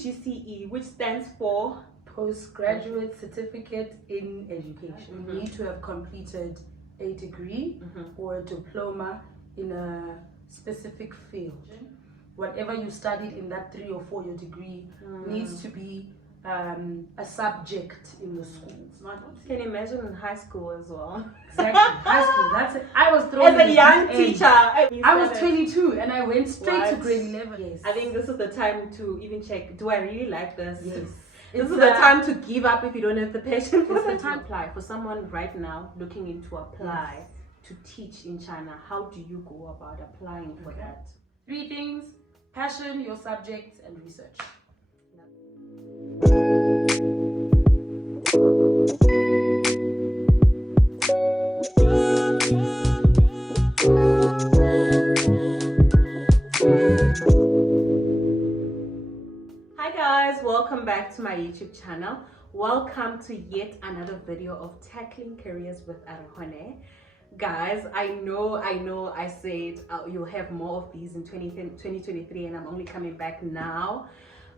PGCE, which stands for Postgraduate Certificate in Education. You need to have completed a degree or a diploma in a specific field. Whatever you studied in that 3 or 4 year degree needs to be a subject in the schools. Can you imagine in high school as well? Exactly, high school. That's it. I was thrown as a young teacher. I was 22 and I went straight to grade 11. Yes. I think this is the time to even check, do I really like this? Yes. This is the time to give up if you don't have the patience. It's the time to apply. For someone right now looking into apply to teach in China, how do you go about applying for that? 3 things: passion, your subject, and research. Hi guys, welcome back to my YouTube channel. Welcome to yet another video of Tackling Careers with Arehone. Guys, I know I said you'll have more of these in 2023 and I'm only coming back now,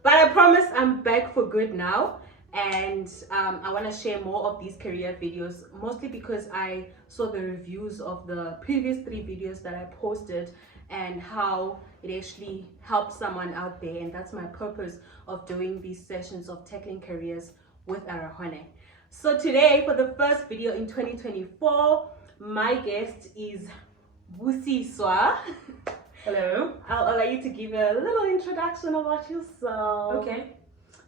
but I promise I'm back for good now. And I want to share more of these career videos, mostly because I saw the reviews of the previous 3 videos that I posted and how it actually helped someone out there, and that's my purpose of doing these sessions of tackling careers with Arehone. So today, for the first video in 2024, my guest is Busiswa. Hello. I'll allow you to give a little introduction about yourself. Okay.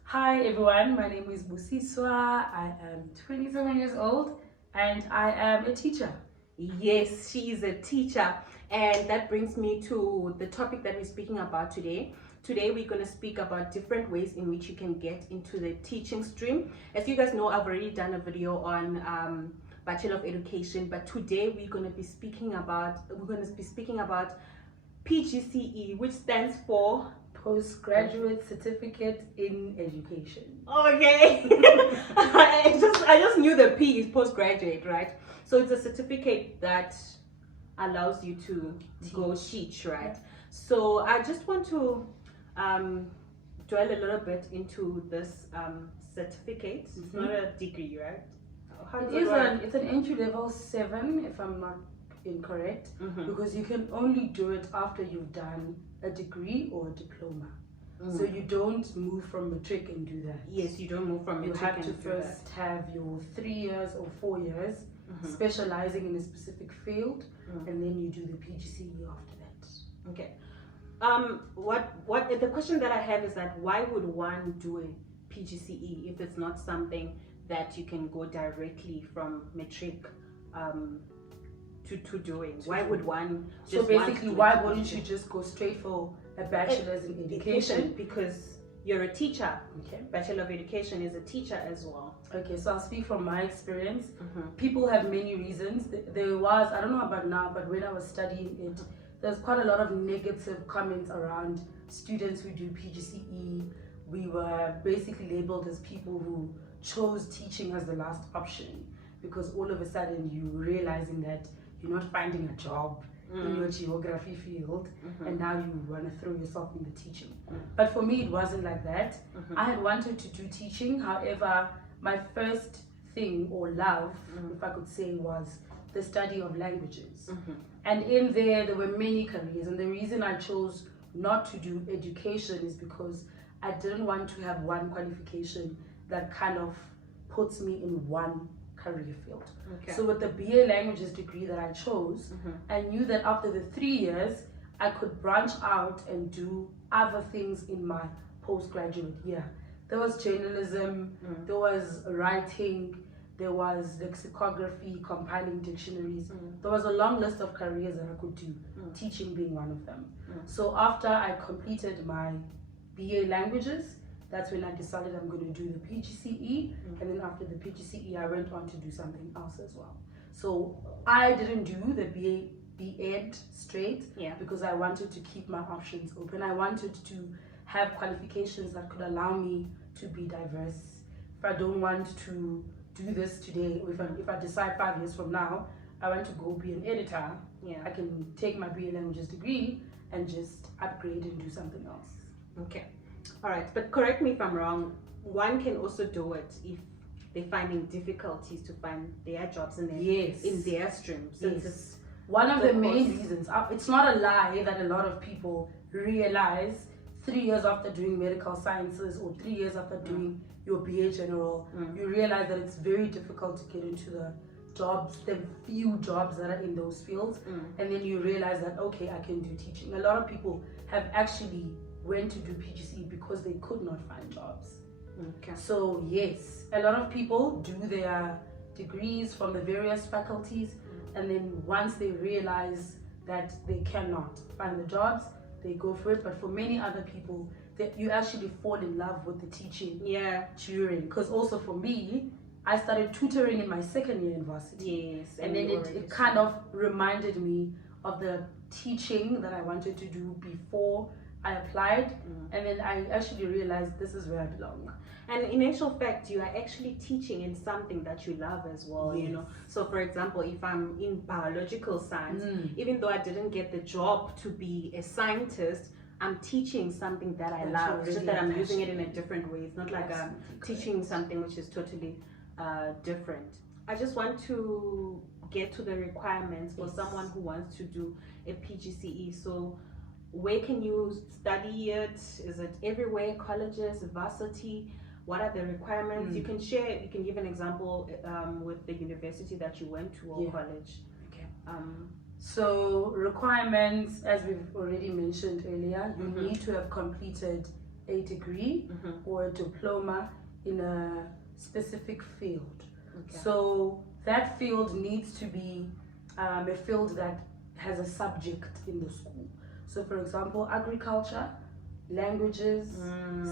Hi everyone, my name is Busiswa. I am 27 years old and I am a teacher. Yes, she is a teacher, and that brings me to the topic that we're speaking about today. Today we're going to speak about different ways in which you can get into the teaching stream. As you guys know, I've already done a video on Bachelor of Education, but today we're going to be speaking about PGCE, which stands for Postgraduate Certificate in Education. Okay. I just knew the P is postgraduate, right? So it's a certificate that allows you to go teach, right? So I just want to dwell a little bit into this certificate. It's not a degree, right? It's an entry level 7, if I'm not incorrect, because you can only do it after you've done a degree or a diploma. So you don't move from matric and do that. Yes, you don't move from matric. You have to first have your 3 years or 4 years specializing in a specific field, and then you do the PGCE after that. Okay. What the question that I have is that why would one do a PGCE if it's not something that you can go directly from matric to doing? Why would one just why wouldn't you just go straight for a bachelor's in education? Because you're a teacher. Okay. Bachelor of Education is a teacher as well. Okay, so I'll speak from my experience. People have many reasons. There was, I don't know about now, but when I was studying it, there's quite a lot of negative comments around students who do PGCE. We were basically labeled as people who chose teaching as the last option, because all of a sudden you're realizing that you're not finding a job in your geography field, and now you want to throw yourself in the teaching. But for me, it wasn't like that. I had wanted to do teaching. However, my first thing or love, if I could say, was the study of languages. And in there were many careers, and the reason I chose not to do education is because I didn't want to have one qualification that kind of puts me in one career field. Okay. So with the BA languages degree that I chose, I knew that after the 3 years I could branch out and do other things in my postgraduate year. There was journalism, there was writing, there was lexicography, compiling dictionaries. There was a long list of careers that I could do, teaching being one of them. So after I completed my BA languages, that's when I decided I'm going to do the PGCE, and then after the PGCE I went on to do something else as well. So I didn't do the BEd straight because I wanted to keep my options open. I wanted to have qualifications that could allow me to be diverse. If I don't want to do this today, or if I decide 5 years from now I want to go be an editor, I can take my BA languages degree and just upgrade and do something else. Okay. All right, but correct me if I'm wrong. One can also do it if they're finding difficulties to find their jobs in their stream. Since Yes. it's One of the main course. reasons, it's not a lie that a lot of people realize 3 years after doing medical sciences or 3 years after doing your BA General, you realize that it's very difficult to get into the jobs, the few jobs that are in those fields, and then you realize that, okay, I can do teaching. A lot of people have actually went to do PGCE because they could not find jobs. Okay. So yes, a lot of people do their degrees from the various faculties, and then once they realize that they cannot find the jobs, they go for it. But for many other people, that you actually fall in love with the teaching during. Because also for me, I started tutoring in my second year university. Yes, and then it kind of reminded me of the teaching that I wanted to do before I applied, and then I actually realized this is where I belong. And in actual fact, you are actually teaching in something that you love as well, you know. So for example, if I'm in biological science, even though I didn't get the job to be a scientist, I'm teaching something that I love. It's just that I'm using it in a different way. It's not like I'm teaching something which is totally different. I just want to get to the requirements for someone who wants to do a PGCE. So where can you study it? Is it everywhere, colleges, varsity? What are the requirements? You can share, you can give an example with the university that you went to or college. Okay. So requirements, as we've already mentioned earlier, you need to have completed a degree or a diploma in a specific field. Okay. So that field needs to be a field that has a subject in the school. So for example, agriculture, languages,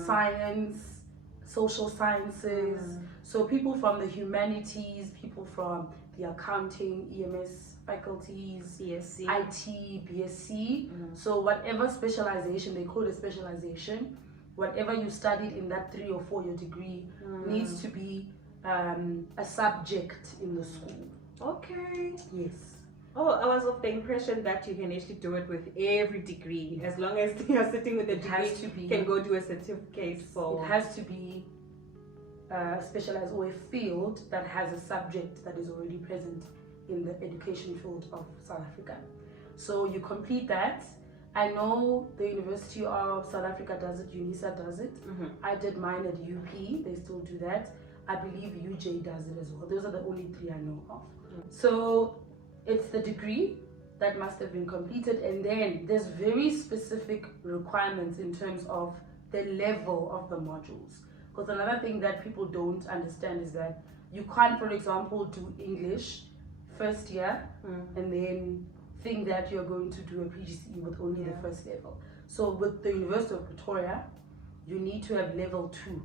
science, social sciences. So people from the humanities, people from the accounting, EMS faculties, BSc, IT, BSc. So whatever specialization, they call it specialization, whatever you studied in that 3 or 4 year degree needs to be a subject in the school. Okay. Yes. Oh, I was of the impression that you can actually do it with every degree, as long as you are sitting with a degree. Has to be, you can go do a certificate for. It has to be specialized or a field that has a subject that is already present in the education field of South Africa. So you complete that. I know the University of South Africa does it, UNISA does it. I did mine at UP, they still do that. I believe UJ does it as well. Those are the only 3 I know of. So it's the degree that must have been completed, and then there's very specific requirements in terms of the level of the modules. Because another thing that people don't understand is that you can't, for example, do English first year and then think that you're going to do a PGCE with only the first level. So with the University of Pretoria, you need to have level 2.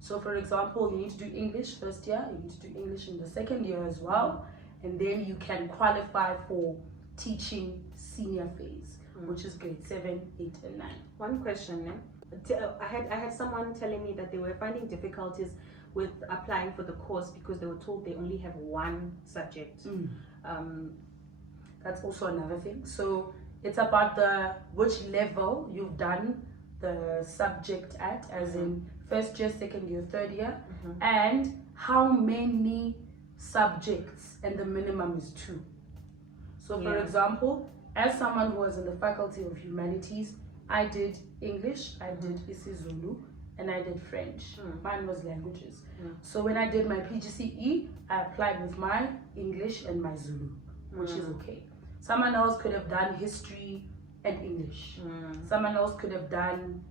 So for example, you need to do English first year, you need to do English in the second year as well, and then you can qualify for teaching senior phase, which is grade 7, 8, and 9. One question, I had someone telling me that they were finding difficulties with applying for the course because they were told they only have one subject. That's also another thing. So it's about which level you've done the subject at, as in first year, second year, third year, and how many subjects, and the minimum is 2. So for example, as someone who was in the Faculty of Humanities, I did English, I did isiZulu, and I did French. Mine was languages. So when I did my PGCE, I applied with my English and my Zulu, which is okay. Someone else could have done history and English. Someone else could have done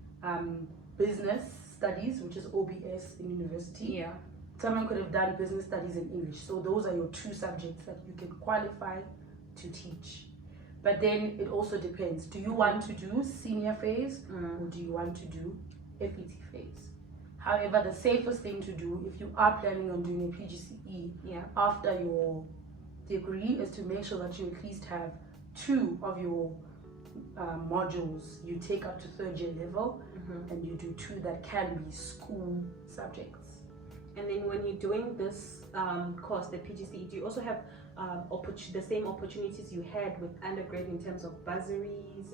business studies, which is OBS in university. Someone could have done business studies in English. So those are your 2 subjects that you can qualify to teach. But then it also depends. Do you want to do senior phase or do you want to do FET phase? However, the safest thing to do if you are planning on doing a PGCE after your degree is to make sure that you at least have 2 of your modules you take up to 3rd year level, and you do 2 that can be school subjects. And then when you're doing this course, the PGCE, do you also have the same opportunities you had with undergrad in terms of bursaries?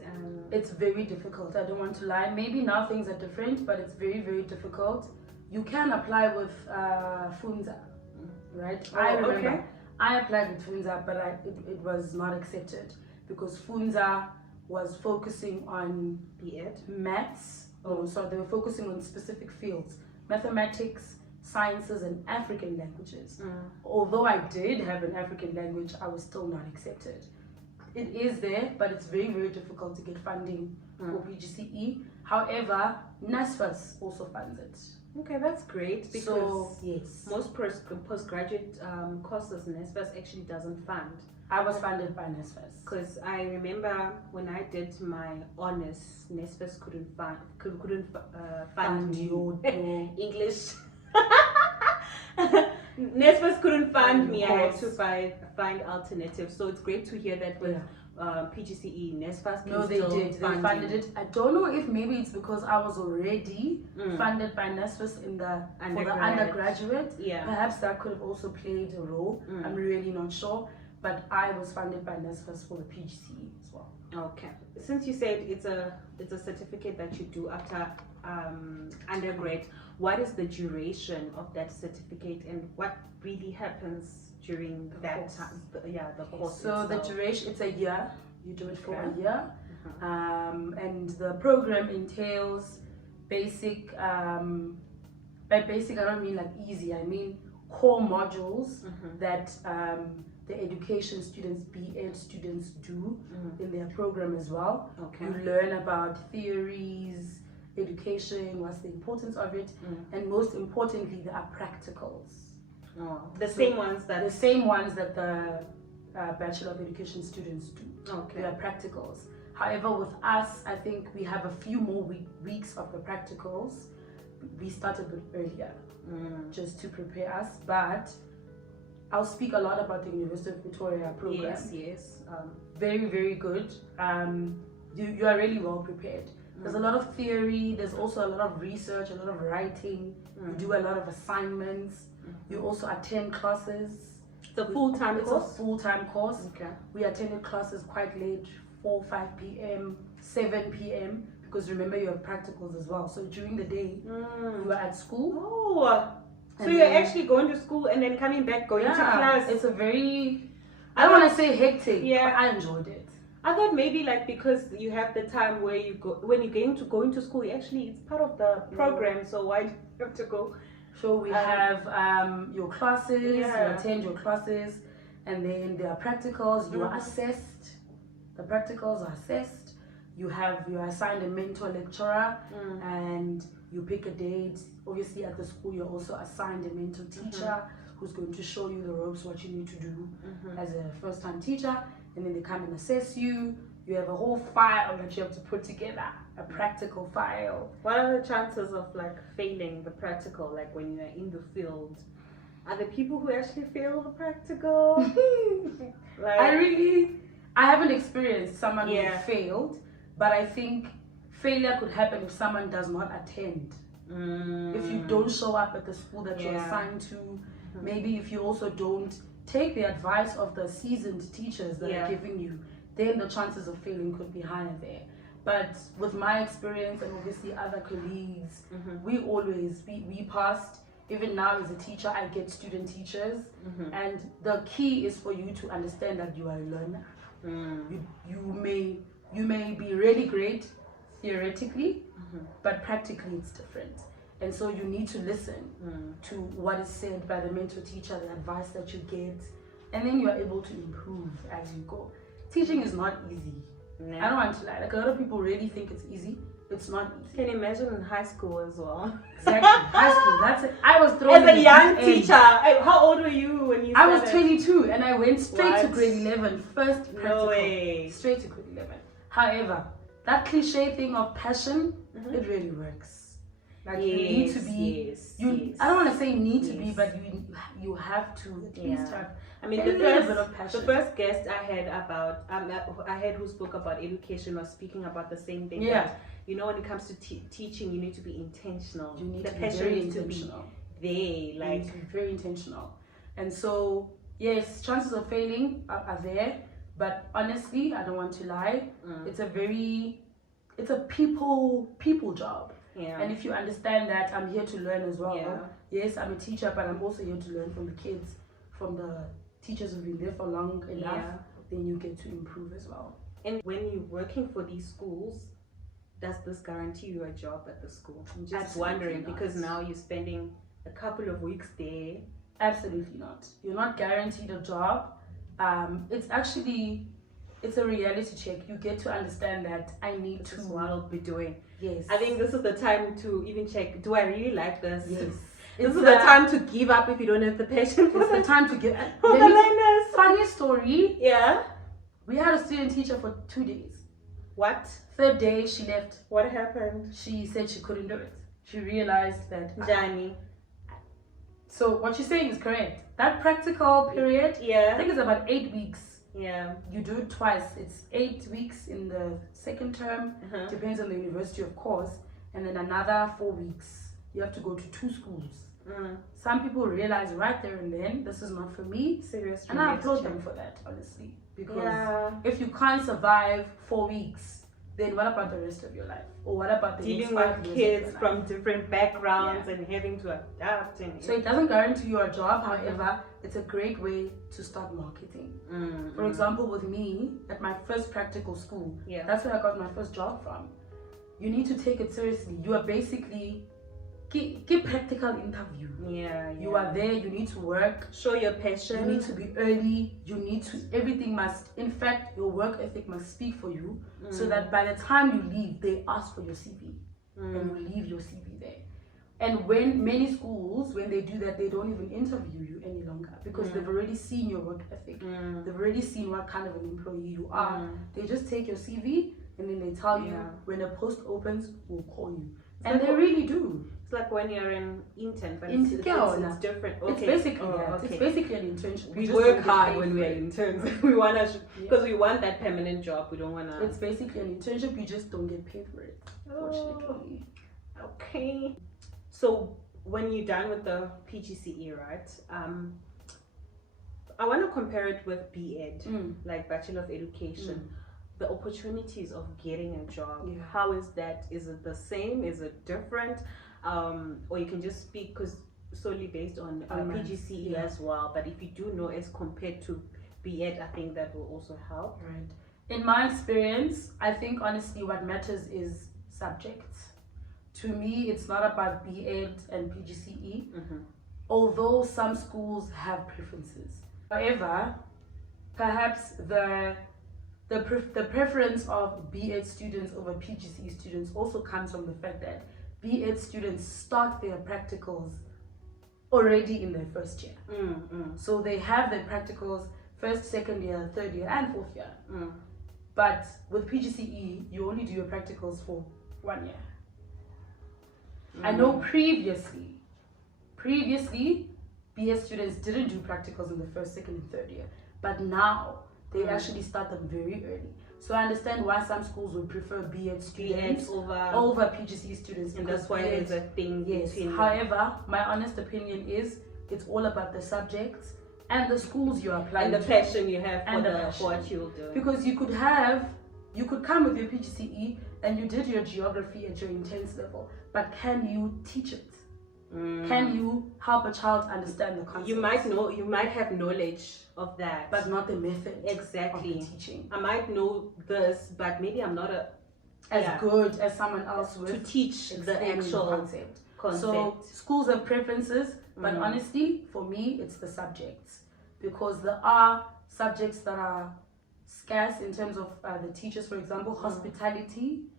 It's very difficult. I don't want to lie. Maybe now things are different, but it's very, very difficult. You can apply with Funza, right? Oh, I remember okay. I applied with Funza, but it was not accepted because Funza was focusing on maths. So they were focusing on specific fields: mathematics, sciences, and African languages. Although I did have an African language, I was still not accepted. It is there, but it's very, very difficult to get funding for PGCE. However, NSFAS also funds it. Okay, that's great because So, yes, most postgraduate courses NSFAS actually doesn't fund. I was funded by NSFAS. Because I remember when I did my honors, NSFAS couldn't fund me. your English. NSFAS couldn't fund me. I had to find alternatives. So it's great to hear that with PGCE, NSFAS can No, they still did. They fund funded you. it. I don't know if maybe it's because I was already funded by NSFAS for the undergraduate. Yeah. Perhaps that could have also played a role. I'm really not sure. But I was funded by NSFAS for the PGCE as well. Okay. Since you said it's a certificate that you do after undergrad, what is the duration of that certificate and what really happens during that time? The course. So the duration, it's a year. You do it for a year. Uh-huh. And the program entails basic, by basic I don't mean like easy, I mean core modules that the education students, BEd students do in their program as well. Okay. You learn about theories, education, what's the importance of it, and most importantly, there are practicals. The same ones that the Bachelor of Education students do. Okay. They are practicals. However, with us, I think we have a few more weeks of the practicals. We started a bit earlier just to prepare us, but I'll speak a lot about the University of Pretoria program. Yes. Very, very good. You are really well prepared. There's a lot of theory. There's also a lot of research, a lot of writing. You do a lot of assignments. You also attend classes. It's a full-time course? It's a full-time course. Okay. We attended classes quite late, 4, 5 p.m., 7 p.m. because remember you have practicals as well. So during the day, you are at school. Oh. So you're actually going to school and then coming back, going to class. It's a very, I don't want to say hectic, but I enjoyed it. I thought maybe like because you have the time where you go, when you're going to go into school, it's part of the program, so why do you have to go? So we have your classes, you attend your classes, and then there are practicals, you are assessed. The practicals are assessed. You are assigned a mentor lecturer and you pick a date. Obviously at the school you're also assigned a mentor teacher who's going to show you the ropes, what you need to do as a first-time teacher, and then they come and assess you. You have a whole file that you have to put together, a practical file. What are the chances of like failing the practical, like when you're in the field? Are the people who actually fail the practical? Like, I haven't experienced someone who failed, but I think failure could happen if someone does not attend. If you don't show up at the school that you're assigned to, maybe if you also don't take the advice of the seasoned teachers that are giving you, then the chances of failing could be higher there. But with my experience and obviously other colleagues, we passed. Even now as a teacher, I get student teachers, and the key is for you to understand that you are a learner. You may be really great theoretically, but practically it's different. And so you need to listen to what is said by the mentor teacher, the advice that you get, and then you are able to improve as you go. Teaching is not easy. I don't want to lie. Like a lot of people really think it's easy. It's not easy. Can you imagine in high school as well? Exactly. High school, that's it. I was thrown as a young teacher. How old were you when you started? I was 22 and I went straight to grade 11. First practical. No way. Straight to grade 11. However, that cliche thing of passion, it really works. Like you need to be, I don't want to say need to be, but you have to at least have. I mean, the first guest I had who spoke about education was speaking about the same thing. Yeah. That, you know, when it comes to teaching, you need to be intentional. You need the to be passion very needs intentional. to be there. Like, you need to be very intentional. And so Yes, chances of failing are there, but honestly, I don't want to lie. It's a people job. Yeah. And if you understand that, I'm here to learn as well. Yeah. Yes, I'm a teacher, but I'm also here to learn from the kids, from the teachers who've been there for long enough. Yeah. Then you get to improve as well. And when you're working for these schools, does this guarantee you a job at the school? I'm just Absolutely wondering not. because now you're spending a couple of weeks there. Absolutely not. You're not guaranteed a job. It's a reality check. You get to understand that I need This to. is what I'll be doing. Yes. I think this is the time to even check, do I really like this? Yes. This is the time to give up if you don't have the patience. It's the time to get. For the learners. Funny story. Yeah. We had a student teacher for 2 days. What? Third day, she left. What happened? She said she couldn't do it. She realized that. Johnny. So what she's saying is correct. That practical period, I Yeah. think it's about 8 weeks. Yeah. You do it twice. It's 8 weeks in the second term. Uh-huh. Depends on the university, of course. And then another 4 weeks. You have to go to 2 schools. Some people realize right there and then, this is not for me. Serious. And I applaud them for that, honestly. Because Yeah. if you can't survive 4 weeks, then what about the rest of your life? Or what about the Dealing next 5 with years of kids your life? from different backgrounds and having to adapt and So it doesn't guarantee you a job. However, it's a great way to start marketing. For example, with me, at my first practical school, Yeah. that's where I got my first job from. You need to take it seriously. You are basically give practical interview. Yeah. You are there, you need to work. Show your You passion. need to be early. You need to, everything must, in fact, your work ethic must speak for you so that by the time you leave, they ask for your CV and you leave your CV there. And when many schools, when they do that, they don't even interview you any longer because they've already seen your work ethic. They've already seen what kind of an employee you are. They just take your CV and then they tell you when a post opens, we'll call you. And they really do. It's like when you're an intern, but It's different. Okay. It's basically that. Okay. It's basically an internship. We just work don't get hard paid when for we're it. interns. We wanna because we want that permanent job. We don't wanna. It's basically an internship. You just don't get paid for it, unfortunately. Okay. So when you're done with the PGCE, right? I want to compare it with BEd, like Bachelor of Education. The opportunities of getting a job. Yeah. How is that? Is it the same? Is it different? Or you can just speak because solely based on PGCE as well. But if you do know as compared to BEd, I think that will also help. Right. In my experience, I think honestly what matters is subjects. To me, it's not about BEd and PGCE, although some schools have preferences. However, perhaps the preference of BEd students over PGCE students also comes from the fact that BEd students start their practicals already in their first year. So they have their practicals first, second year, third year, and fourth year. But with PGCE, you only do your practicals for 1 year. I know previously, BEd students didn't do practicals in the first, second, and third year. But now, they actually start them very early. So I understand why some schools would prefer BEd students over PGCE students. And that's why there's a thing between them. However, my honest opinion is it's all about the subjects and the schools you apply and the to. passion you have for what you'll do. Because you could come with your PGCE and you did your geography at your intense level, but can you teach it? Can you help a child understand the concept? You might have knowledge of that, but not the method exactly of the teaching. I might know this, but maybe I'm not as good as someone else with to teach the actual concept. So schools have preferences, but honestly, for me, it's the subjects, because there are subjects that are scarce in terms of the teachers. For example, hospitality.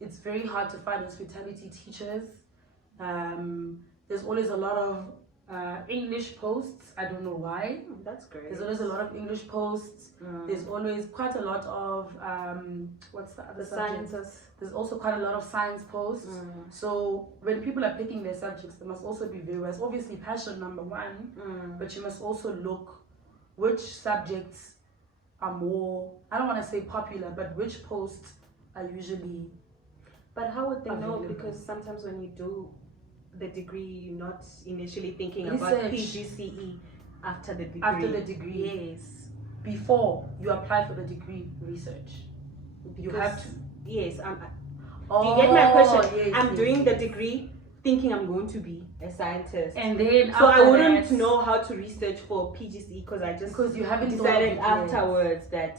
It's very hard to find hospitality teachers. There's always a lot of English posts. I don't know why. That's great. There's always a lot of English posts. There's always quite a lot of what's the other sciences. There's also quite a lot of science posts. So when people are picking their subjects, they must also be very wise. Obviously, passion number one, but you must also look which subjects are more, I don't want to say popular, but which posts are usually. But how would they know? Because sometimes when you do the degree, you're not initially thinking about PGCE. after the degree. After the degree. Yes. Before you apply for the degree, research. You have to. Yes. Oh, do you get my question? yes, I'm yes, doing yes. the degree thinking I'm going to be a scientist. And then so I wouldn't that, know how to research for PGCE because you haven't decided afterwards that.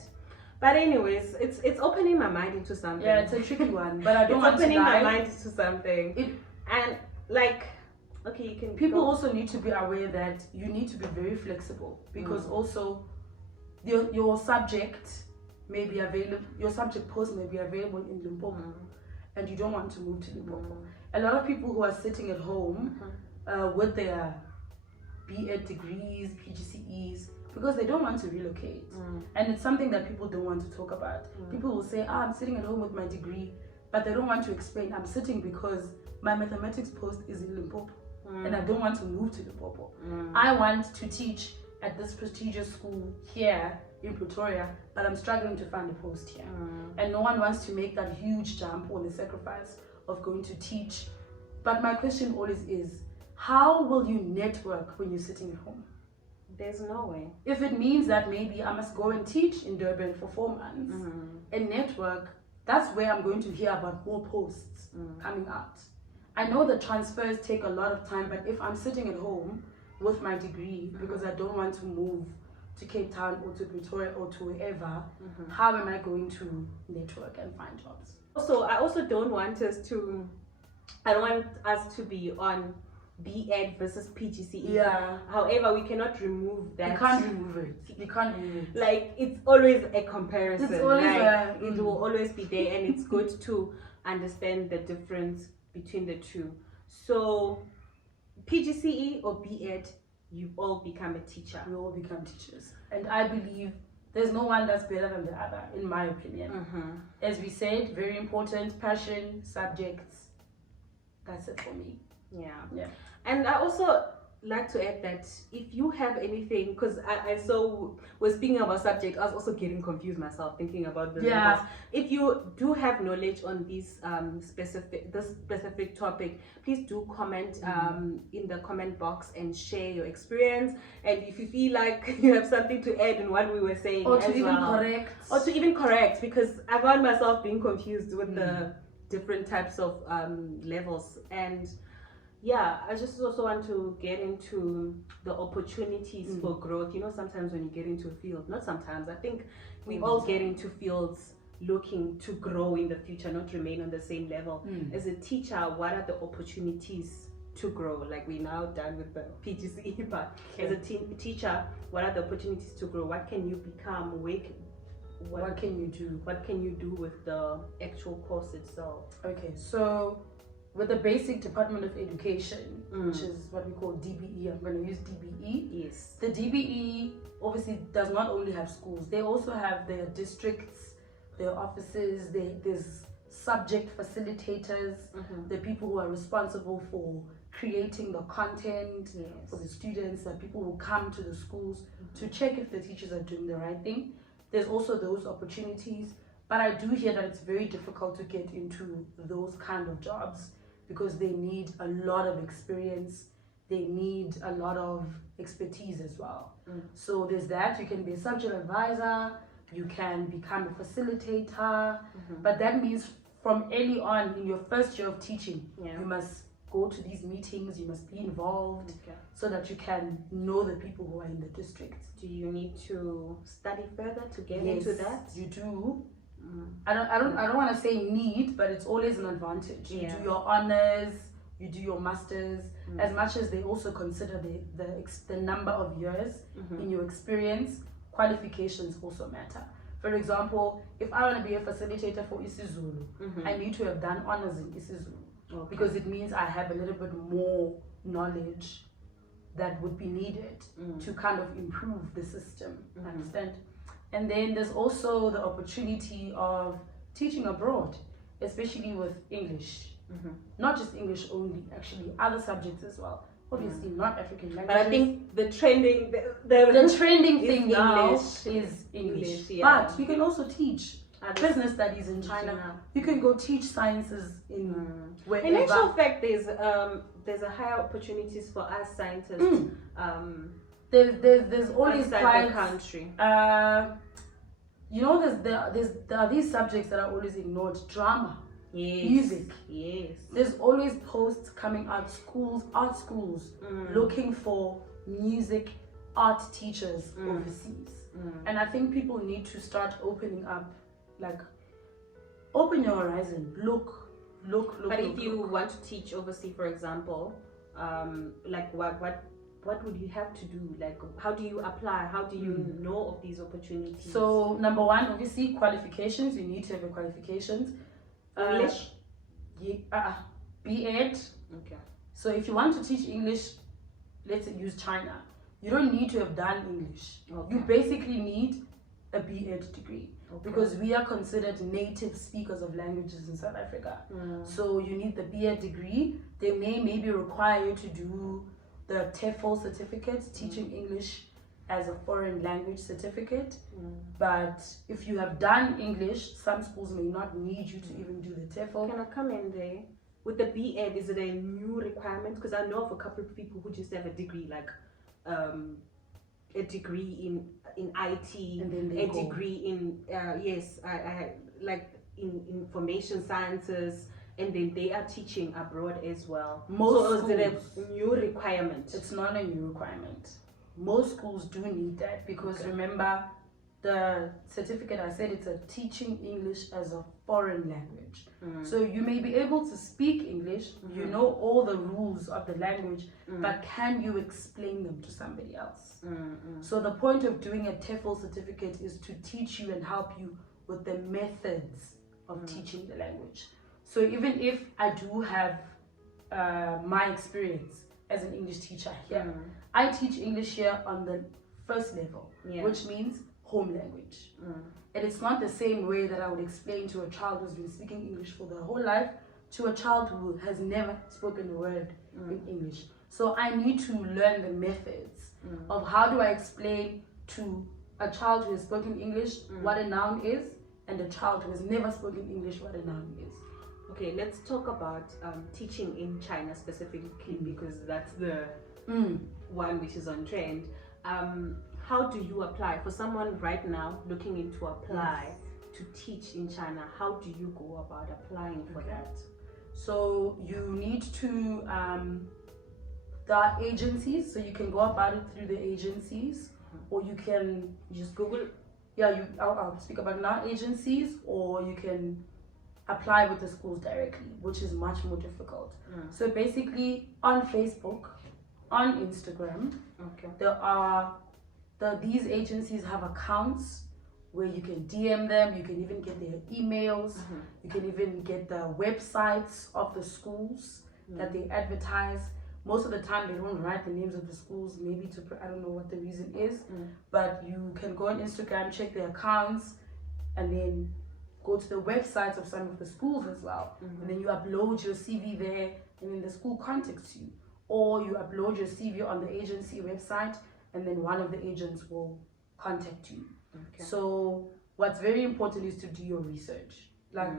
But anyways, it's opening my mind into something. Yeah, it's a tricky one, but I don't it's want opening to lie. my mind into something. And like, okay, you can. People also need to be aware that you need to be very flexible, because also your subject may be available. Your subject post may be available in Limpopo, and you don't want to move to Limpopo. A lot of people who are sitting at home with their B.Ed degrees, PGCEs, because they don't want to relocate. And it's something that people don't want to talk about. People will say, I'm sitting at home with my degree, but they don't want to explain, I'm sitting because my mathematics post is in Limpopo, and I don't want to move to Limpopo. I want to teach at this prestigious school here in Pretoria, but I'm struggling to find a post here. And no one wants to make that huge jump or the sacrifice of going to teach. But my question always is, how will you network when you're sitting at home? There's no way. If it means that maybe I must go and teach in Durban for 4 months and network, that's where I'm going to hear about more posts coming out. I know that transfers take a lot of time, but if I'm sitting at home with my degree because I don't want to move to Cape Town or to Pretoria or to wherever, how am I going to network and find jobs? Also, I also don't want us to, I don't want us to be on B.Ed versus PGCE. Yeah. However, we cannot remove that. You can't remove it. You can't remove it. Like, it's always a comparison. It's always like, it will always be there, and it's good to understand the difference between the two. So, PGCE or B.Ed, you all become a teacher. We all become teachers. And I believe there's no one that's better than the other, in my opinion. As we said, very important, passion, subjects. That's it for me. Yeah. And I also like to add that if you have anything, because I saw we're speaking about subject, I was also getting confused myself thinking about this. Yeah. If you do have knowledge on this specific topic, please do comment in the comment box and share your experience. And if you feel like you have something to add in what we were saying, or to even correct, because I found myself being confused with the different types of levels. And yeah, I just also want to get into the opportunities for growth. You know, sometimes when you get into a field, not sometimes, I think we all get into fields looking to grow in the future, not remain on the same level. As a teacher, what are the opportunities to grow? Like, we're now done with the PGCE, but as a teacher, what are the opportunities to grow? What can you become? What can you do? What can you do with the actual course itself? Okay, so with the basic Department of Education, which is what we call DBE, I'm going to use DBE. Yes. The DBE obviously does not only have schools, they also have their districts, their offices, there's subject facilitators, the people who are responsible for creating the content for the students, the people who come to the schools to check if the teachers are doing the right thing. There's also those opportunities, but I do hear that it's very difficult to get into those kind of jobs because they need a lot of experience, they need a lot of expertise as well. So there's that. You can be a subject advisor, you can become a facilitator, but that means from early on in your first year of teaching, you must go to these meetings, you must be involved so that you can know the people who are in the district. Do you need to study further to get into that? You do. I don't want to say need, but it's always an advantage. You do your honors, you do your masters, as much as they also consider the number of years in your experience. Qualifications also matter. For example, if I want to be a facilitator for isiZulu, I need to have done honors in isiZulu because it means I have a little bit more knowledge that would be needed to kind of improve the system. Understand? And then there's also the opportunity of teaching abroad, especially with English. Not just English only, actually, other subjects as well. Obviously, not African languages. But I think the trending thing now is English. But you can also teach business studies in China. You can go teach sciences in wherever. In actual fact, there's a higher opportunities for us scientists. there's always outside quite the country. You know, there are these subjects that are always ignored. Drama, Yes. music. Yes. There's always posts coming out, art schools, looking for music, art teachers overseas. And I think people need to start opening up, like, open your horizon, look. But if you want to teach overseas, for example, like what would you have to do? Like, how do you apply? How do you know of these opportunities? So number one, obviously, qualifications. You need to have your qualifications. English? B.Ed. Okay. So if you want to teach English, let's say use China, you don't need to have done English. Okay. You basically need a B.Ed degree. Okay. Because we are considered native speakers of languages in South Africa. So you need the B.Ed degree. They may maybe require you to do the TEFL certificate, teaching English as a foreign language certificate. But if you have done English, some schools may not need you to even do the TEFL. Can I come in there? With the B.Ed, is it a new requirement? Because I know of a couple of people who just have a degree, like a degree in IT, And then they a go. degree in I like in information sciences, and then they are teaching abroad as well. Most so is it schools- a new requirement? It's not a new requirement. Most schools do need that because remember, the certificate I said it's a teaching English as a foreign language. So you may be able to speak English, you know all the rules of the language, but can you explain them to somebody else? So the point of doing a TEFL certificate is to teach you and help you with the methods of teaching the language. So even if I do have my experience as an English teacher here, I teach English here on the first level, which means home language. And it's not the same way that I would explain to a child who's been speaking English for their whole life to a child who has never spoken a word in English. So I need to learn the methods of how do I explain to a child who has spoken English what a noun is, and a child who has never spoken English what a noun is. Okay, let's talk about teaching in China specifically, because that's the one which is on trend. How do you apply for someone right now looking into apply to teach in China? How do you go about applying for that? So you need to there are agencies, so you can go about it through the agencies, or you can just Google. I'll speak about now agencies, or you can apply with the schools directly, which is much more difficult. So basically, on Facebook, on Instagram, there are these agencies have accounts where you can DM them, you can even get their emails, you can even get the websites of the schools that they advertise. Most of the time they don't write the names of the schools, maybe I don't know what the reason is, but you can go on Instagram, check their accounts, and then go to the websites of some of the schools as well. And then you upload your CV there, and then the school contacts you. Or you upload your CV on the agency website, and then one of the agents will contact you. So what's very important is to do your research. Like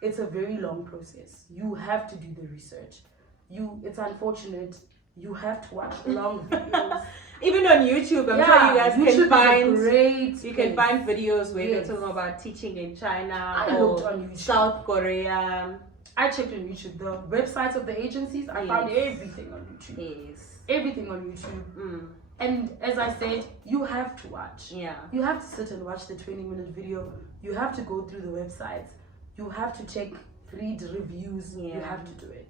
it's a very long process. You have to do the research. It's unfortunate, you have to watch long videos. Even on YouTube, I'm sure you guys can find videos where they're talking about teaching in China looked on YouTube. South Korea. I checked on YouTube. The websites of the agencies, I found everything on YouTube. Everything on YouTube. And as I said, you have to watch. You have to sit and watch the 20-minute video. You have to go through the websites. You have to read reviews. You have to do it.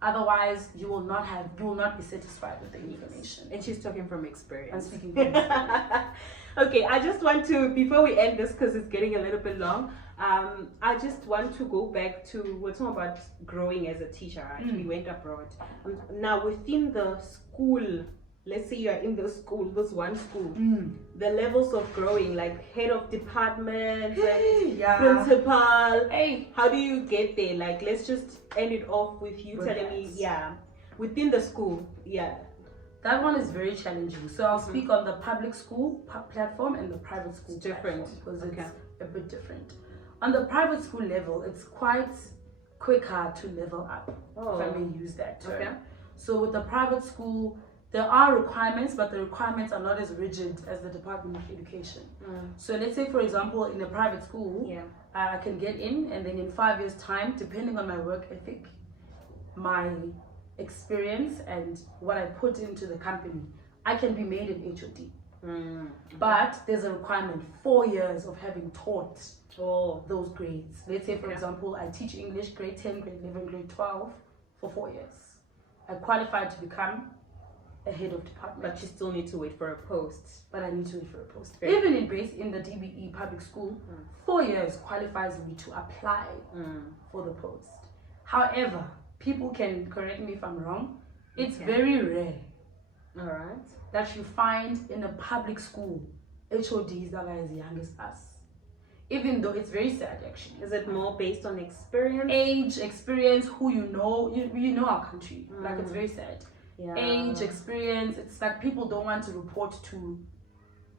Otherwise, you will not be satisfied with the information. And she's talking from experience. I'm speaking from experience. Okay, I just want to, before we end this, because it's getting a little bit long, I just want to go back to, we're talking about growing as a teacher, right? We went abroad. Now, within the school, let's say you're in this one school, the levels of growing, like head of department, principal, how do you get there? Like, let's just end it off with you telling me, within the school, That one is very challenging. So I'll speak on the public school platform and the private school different platform, because it's a bit different. On the private school level, it's quite quicker to level up, if I may use that term. So with the private school, there are requirements, but the requirements are not as rigid as the Department of Education. So let's say, for example, in a private school, I can get in, and then in 5 years' time, depending on my work ethic, my experience, and what I put into the company, I can be made an HOD. But there's a requirement 4 years of having taught those grades. Let's say, for example, I teach English grade 10, grade 11, grade 12 for 4 years. I qualified to become a head of department. But you still need to wait for a post. But I need to wait for a post. Even in the DBE public school, 4 years qualifies me to apply for the post. However, people can correct me if I'm wrong. It's very rare. All right. That you find in a public school HODs that are as young as us. Even though it's very sad, actually. Is it more based on experience? Age, experience, who you know. You know our country. Like, it's very sad. Age, experience. It's like people don't want to report to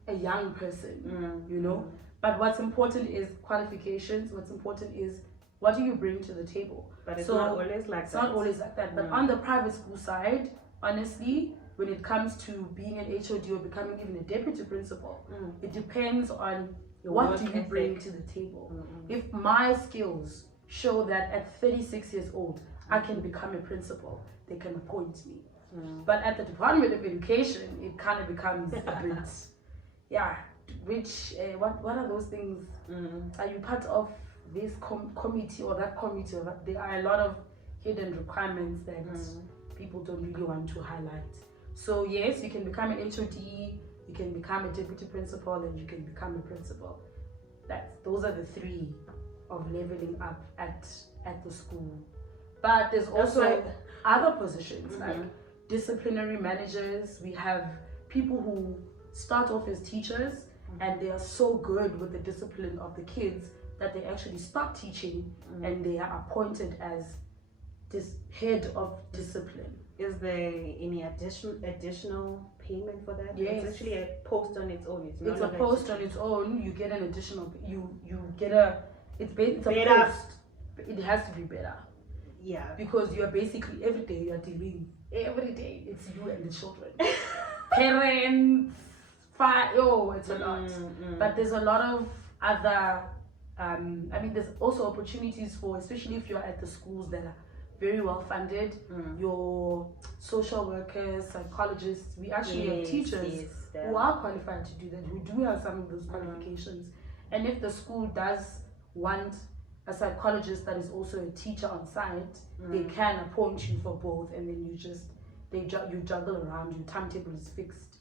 a young person, you know. But what's important is qualifications. What's important is what do you bring to the table. But it's not always like that. It's not always like that. But on the private school side, honestly, when it comes to being an HOD or becoming even a deputy principal, it depends on what do you bring to the table. If my skills show that at 36 years old, I can become a principal, they can appoint me. But at the Department of Education, it kind of becomes a bit, what are those things? Are you part of this committee or that committee? Or that? There are a lot of hidden requirements that people don't really want to highlight. So yes, you can become an HOD, you can become a deputy principal, and you can become a principal. Those are the three of leveling up at the school. But there's also other positions like disciplinary managers. We have people who start off as teachers and they are so good with the discipline of the kids that they actually stop teaching and they are appointed as this head of discipline. Is there any additional payment for that? Yes. It's actually a post on its own. It's a post on its own. You get an additional. You get a. It's a better. Post. It has to be better. Yeah. Because you're basically every day you're dealing. Every day it's you and the children. Parents. It's a lot. But there's a lot of other. There's also opportunities for, especially if you're at the schools that are very well funded, your social workers, psychologists. We actually have teachers who are qualified to do that, who do have some of those qualifications. And if the school does want a psychologist that is also a teacher on site, they can appoint you for both, and then you juggle around. Your timetable is fixed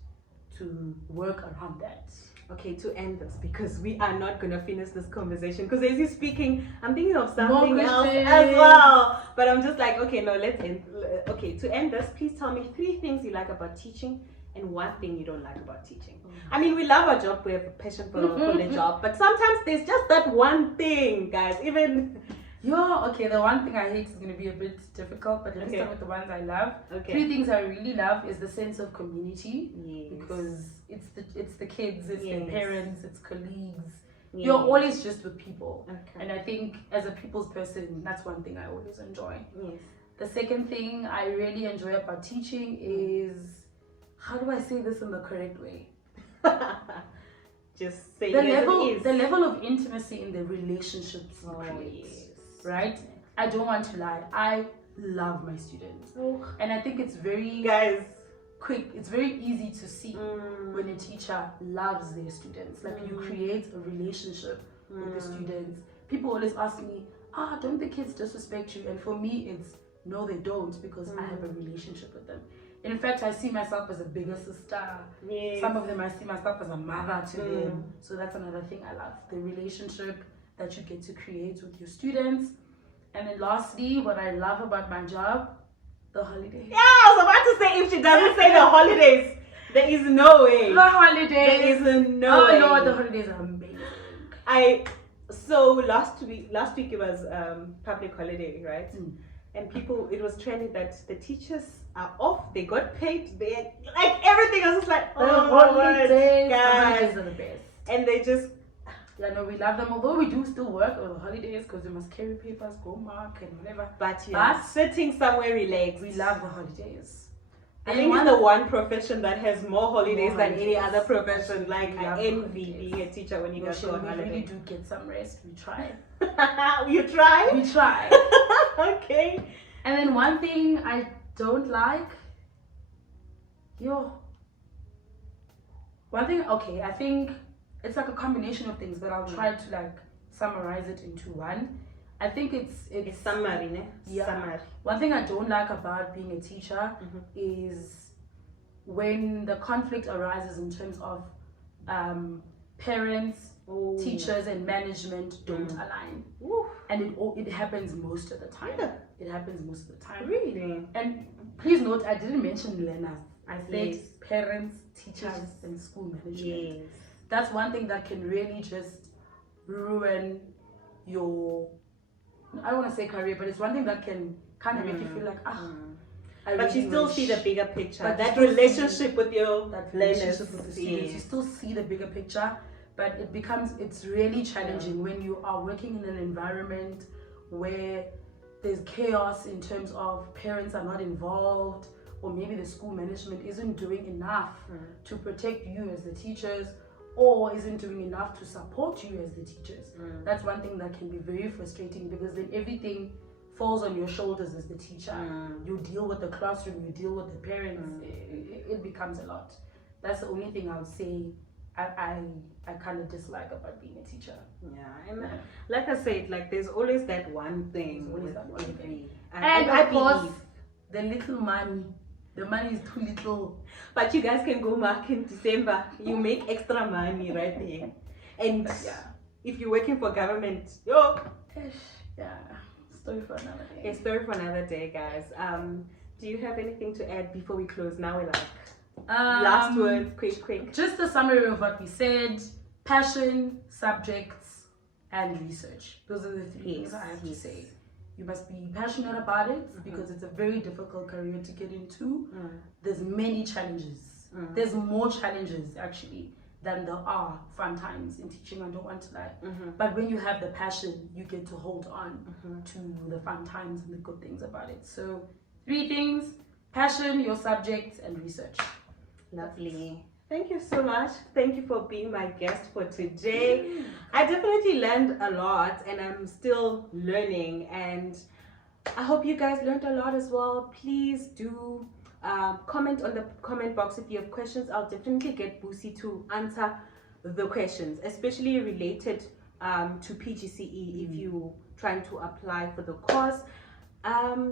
to work around that. Okay, to end this, because we are not gonna finish this conversation, because as you're speaking, I'm thinking of something else as well, but I'm just like, okay, no, let's end. Okay, to end this, please tell me 3 things you like about teaching and 1 thing you don't like about teaching. I mean, we love our job, we have a passion for the job, but sometimes there's just that one thing, guys. Even the one thing I hate is going to be a bit difficult, but let's start with the ones I love. 3 things I really love is the sense of community, because it's the kids, it's their parents, it's colleagues. You're always just with people, and I think as a people's person, that's one thing I always enjoy. The second thing I really enjoy about teaching is, how do I say this in the correct way? Just say the level of intimacy in the relationships you create. Right? I don't want to lie. I love my students. And I think it's very quick. It's very easy to see when a teacher loves their students. Like you create a relationship with the students. People always ask me, don't the kids disrespect you? And for me, it's no, they don't, because I have a relationship with them. In fact, I see myself as a bigger sister. Some of them I see myself as a mother to them. So that's another thing I love. The relationship that you get to create with your students. And then lastly, what I love about my job, the holidays. Yeah, I was about to say, if she doesn't say the holidays, there is no way. The holidays. There is no way. Oh Lord, the holidays are amazing. So last week it was public holiday, right? And it was trending that the teachers are off, they got paid, like everything was just like, the holidays, guys. The holidays are the best. And they just, we love them, although we do still work on the holidays because we must carry papers, go mark and whatever. But sitting somewhere relaxed. We love the holidays. I think it's the one profession that has more holidays than any other holidays. profession. Like, I Love envy holidays. being a teacher when you guys go on We holiday. really do get some rest. We try. You try? We try. Okay. And then one thing I don't like, I think it's like a combination of things, but I'll try to like summarize it into one. I think it's summary, ne? Yeah. Summary. One thing I don't like about being a teacher is when the conflict arises in terms of parents, teachers, and management don't align. Ooh. And it happens most of the time. Yeah. It happens most of the time. Really? And please note, I didn't mention learners. I said Yes. parents, teachers, and school management. Yes. That's one thing that can really just ruin your, I don't want to say career, but it's one thing that can kind of make you feel like, But you still see the bigger picture. But you That still relationship with your that learners. relationship with the students. You still see the bigger picture, but it's really challenging when you are working in an environment where there's chaos in terms of parents are not involved, or maybe the school management isn't doing enough to protect you as the teachers, or isn't doing enough to support you as the teachers. That's one thing that can be very frustrating, because then everything falls on your shoulders as the teacher. You deal with the classroom, you deal with the parents. It becomes a lot. That's the only thing I'll say I kind of dislike about being a teacher. Yeah, and like I said, like there's always that one thing. There's always with that one every- thing. And And I of course, believe. the little money. The money is too little. But you guys can go mark in December. You make extra money right there. And if you're working for government, Yeah, story for another day. a story for another day, guys. Do you have anything to add before we close? Now we're like last words, quick. Just a summary of what we said: passion, subjects, and research. Those are the three things I have to say. You must be passionate about it because it's a very difficult career to get into. There's many challenges. There's more challenges actually than there are fun times in teaching. I don't want to lie. But when you have the passion, you get to hold on to the fun times and the good things about it. So 3 things: passion, your subjects, and research. Lovely. Thank you so much. Thank you for being my guest for today. I definitely learned a lot, and I'm still learning, and I hope you guys learned a lot as well. Please do comment on the comment box if you have questions. I'll definitely get Busi to answer the questions, especially related to PGCE if you're trying to apply for the course.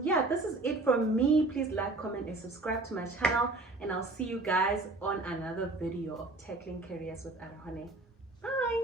Yeah, this is it from me. Please like, comment, and subscribe to my channel, and I'll see you guys on another video of Tackling Careers with Arehone. Bye.